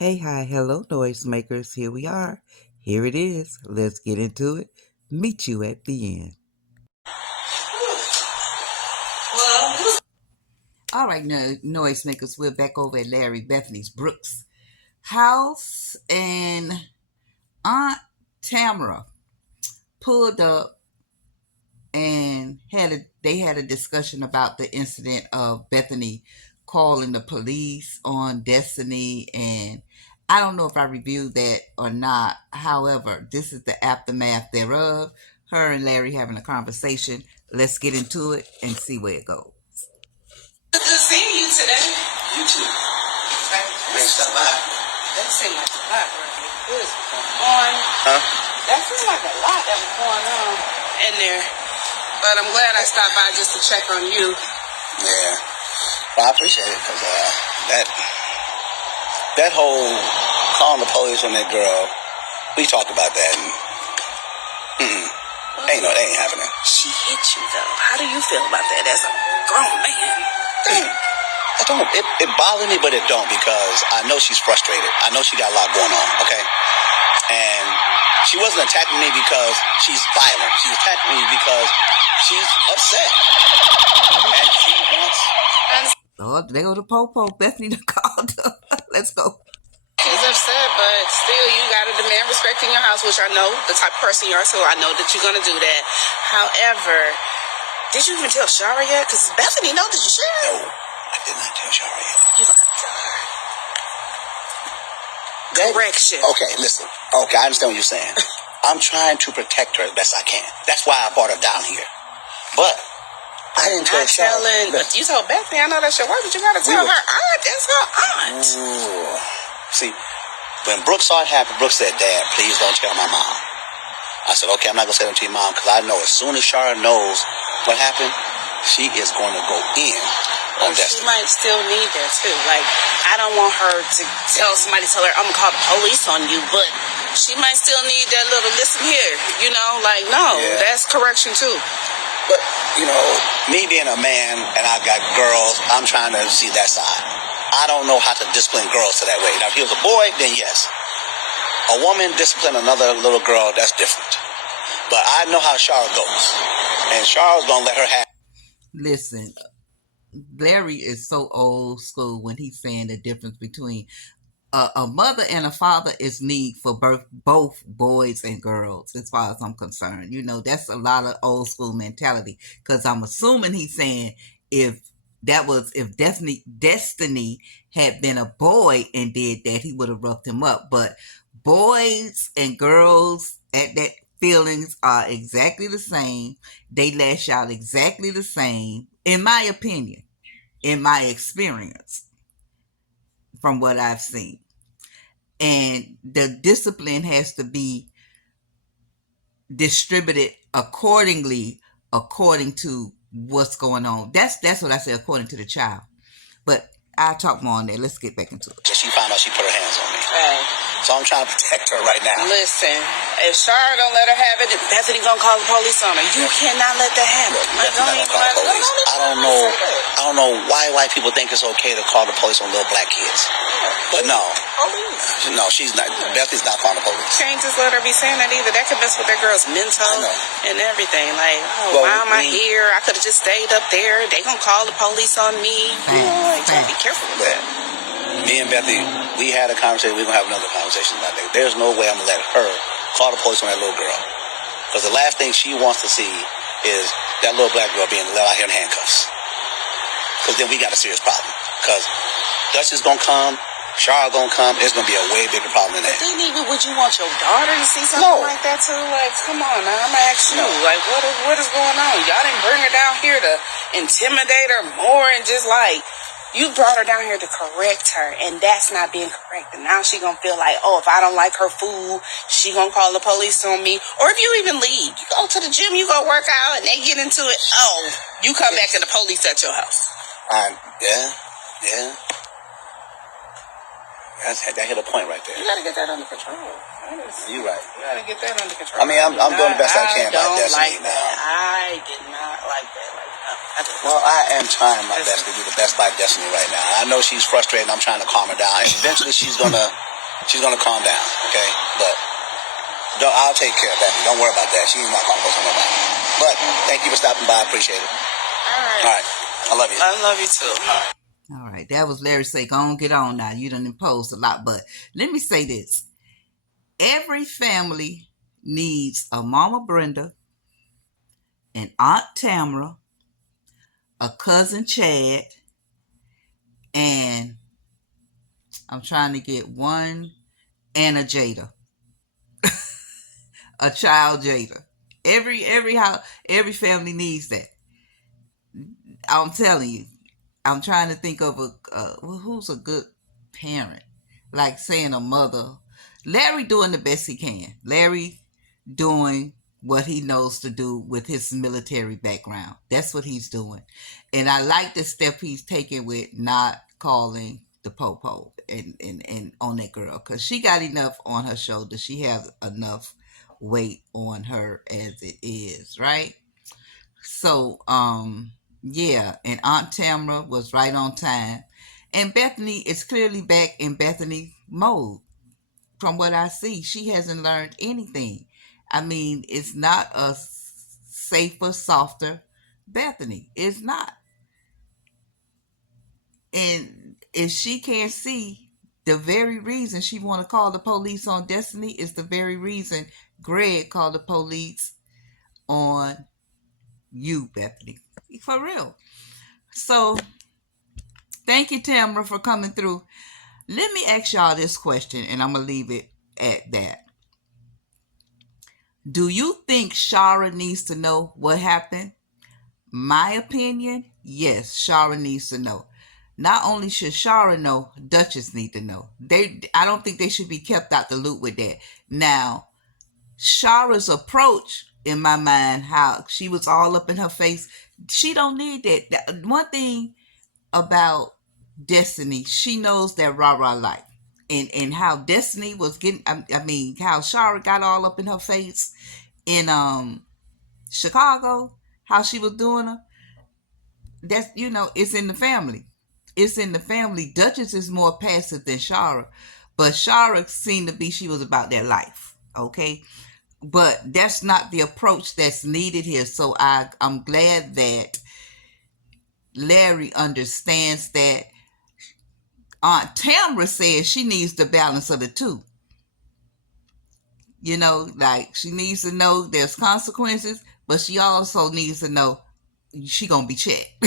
Hey, hi, hello, noisemakers. Here we are. Here it is. Let's get into it. Meet you at the end. All right, noisemakers. We're back over at Larry Bethany's Brooks house, and Aunt Tamra pulled up and they had a discussion about the incident of Bethany calling the police on Destiny, and I don't know if I reviewed that or not. However, this is the aftermath thereof. Her and Larry having a conversation. Let's get into it and see where it goes. Good seeing you today. You too. Thanks for stopping by. That seemed like a lot, right? What is going on? Huh? That seemed like a lot that was going on in there. But I'm glad I stopped by just to check on you. Yeah. Well, I appreciate it because that whole calling the police on that girl, we talked about that. And, that ain't happening. She hit you, though. How do you feel about that as a grown man? I don't. It bothers me, but it don't because I know she's frustrated. I know she got a lot going on, okay? And she wasn't attacking me because she's violent. She was attacking me because she's upset. And she wants... Oh, there go the po-po. Bethany called her. Let's go. She's upset, but still, you got to demand respect in your house, which I know the type of person you are, so I know that you're going to do that. However, did you even tell Shara yet? Because Bethany know that you should. No, I did not tell Shara yet. You don't have to tell her. Correction. Okay, listen. Okay, I understand what you're saying. I'm trying to protect her as best I can. That's why I brought her down here. But I didn't tell Shara. But you told Bethany, I know that's your wife, but you got to tell her aunt. That's her aunt. Ooh. See, when Brooke saw it happen, Brooke said, "Dad, please don't tell my mom." I said, "Okay, I'm not going to say it to your mom because I know as soon as Shara knows what happened, she is going to go in on Destiny." She might still need that too. Like, I don't want her to tell her, I'm going to call the police on you, but she might still need that little listen here, like, no, that's correction too. But, me being a man and I've got girls, I'm trying to see that side. I don't know how to discipline girls to that way. Now, if he was a boy, then yes. A woman discipline another little girl, that's different. But I know how Shara goes. And Shara's going to let her have. Listen, Larry is so old school when he's saying the difference between a mother and a father is need for both boys and girls, as far as I'm concerned. That's a lot of old school mentality. Because I'm assuming he's saying if Destiny had been a boy and did that, he would have roughed him up. But boys and girls at that feelings are exactly the same. They lash out exactly the same, in my opinion, in my experience, from what I've seen. And the discipline has to be distributed accordingly, according to what's going on. That's what I say, according to the child. But I'll talk more on that. Let's get back into it. She found out she put her hands on me. Right. So I'm trying to protect her right now. Listen, if Shara don't let her have it, Bethany gonna call the police on her. You cannot let that happen. I don't know why white people think it's okay to call the police on little black kids. But no, she's not. Bethany's not calling the police. Can't just let her be saying that either. That could mess with that girl's mental and everything. Like, why am I here? I could have just stayed up there. They gonna call the police on me. You gotta be careful with that. Me and Bethany, we had a conversation. We're going to have another conversation about that. There's no way I'm going to let her call the police on that little girl. Because the last thing she wants to see is that little black girl being let out here in handcuffs. Because then we got a serious problem. Because Dutch is going to come, Shara going to come, it's going to be a way bigger problem than that. But then even, would you want your daughter to see something like that too? Like, come on now, I'm going to ask you. Like, what is going on? Y'all didn't bring her down here to intimidate her more and just like... You brought her down here to correct her, and that's not being corrected. Now she gonna feel like, if I don't like her food, she gonna call the police on me. Or if you even leave, you go to the gym, you go work out, and they get into it. You come back and the police at your house. Yeah. That hit a point right there. You gotta get that under control. You're right. You gotta get that under control. I mean, I'm doing the best I can by Destiny now. I did not like that. Well, I am trying my best to do the best by Destiny right now. I know she's frustrated and I'm trying to calm her down. And eventually she's going to She's gonna calm down, okay? But I'll take care of Bethany. Don't worry about that. She's not gonna post on nobody. But thank you for stopping by. I appreciate it. All right. I love you. I love you too. All right, that was Larry say, go on, get on now. You done imposed a lot, but let me say this. Every family needs a Mama Brenda, an Aunt Tamra, a cousin Chad, and I'm trying to get one, and a Jada. A child Jada. Every family needs that. I'm telling you. I'm trying to think of who's a good parent, like saying a mother. Larry doing the best he can. Larry doing what he knows to do with his military background. That's what he's doing, and I like the step he's taking with not calling the popo and on that girl, because she got enough on her shoulders. She has enough weight on her as it is, right? So, yeah, and Aunt Tamra was right on time. And Bethany is clearly back in Bethany mode. From what I see, she hasn't learned anything. I mean, it's not a safer, softer Bethany. It's not. And if she can't see, the very reason she want to call the police on Destiny is the very reason Greg called the police on you, Bethany. For real. So, thank you, Tamra, for coming through. Let me ask y'all this question, and I'm going to leave it at that. Do you think Shara needs to know what happened? My opinion, yes, Shara needs to know. Not only should Shara know, Duchess need to know. I don't think they should be kept out the loop with that. Now, Shara's approach, in my mind, how she was all up in her face, she don't need that. One thing about Destiny, she knows that rah-rah life. And how Destiny was getting, how Shara got all up in her face in Chicago, how she was doing her. That's, it's in the family. It's in the family. Duchess is more passive than Shara. But Shara seemed to be, she was about that life. Okay? But that's not the approach that's needed here. So I'm glad that Larry understands that. Aunt Tamra says she needs the balance of the two. Like she needs to know there's consequences, but she also needs to know she gonna be checked.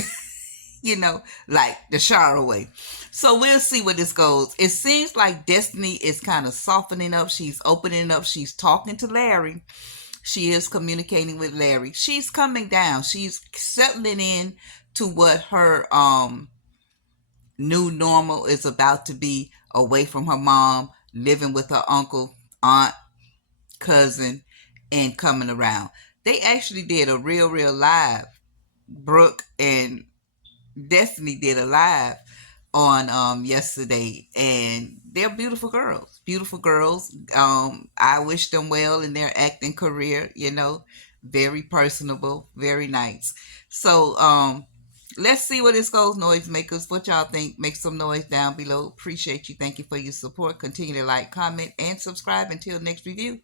Like the Shara way. So we'll see where this goes. It seems like Destiny is kind of softening up. She's opening up. She's talking to Larry. She is communicating with Larry. She's coming down. She's settling in to what her new normal is about to be, away from her mom, living with her uncle, aunt, cousin, and coming around. They actually did a real live. Brooke and Destiny did a live on yesterday, and they're beautiful girls. I wish them well in their acting career. Very personable, very nice. So let's see where this goes, noisemakers. What y'all think? Make some noise down below. Appreciate you. Thank you for your support. Continue to like, comment, and subscribe. Until next review,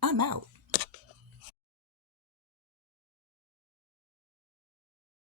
I'm out.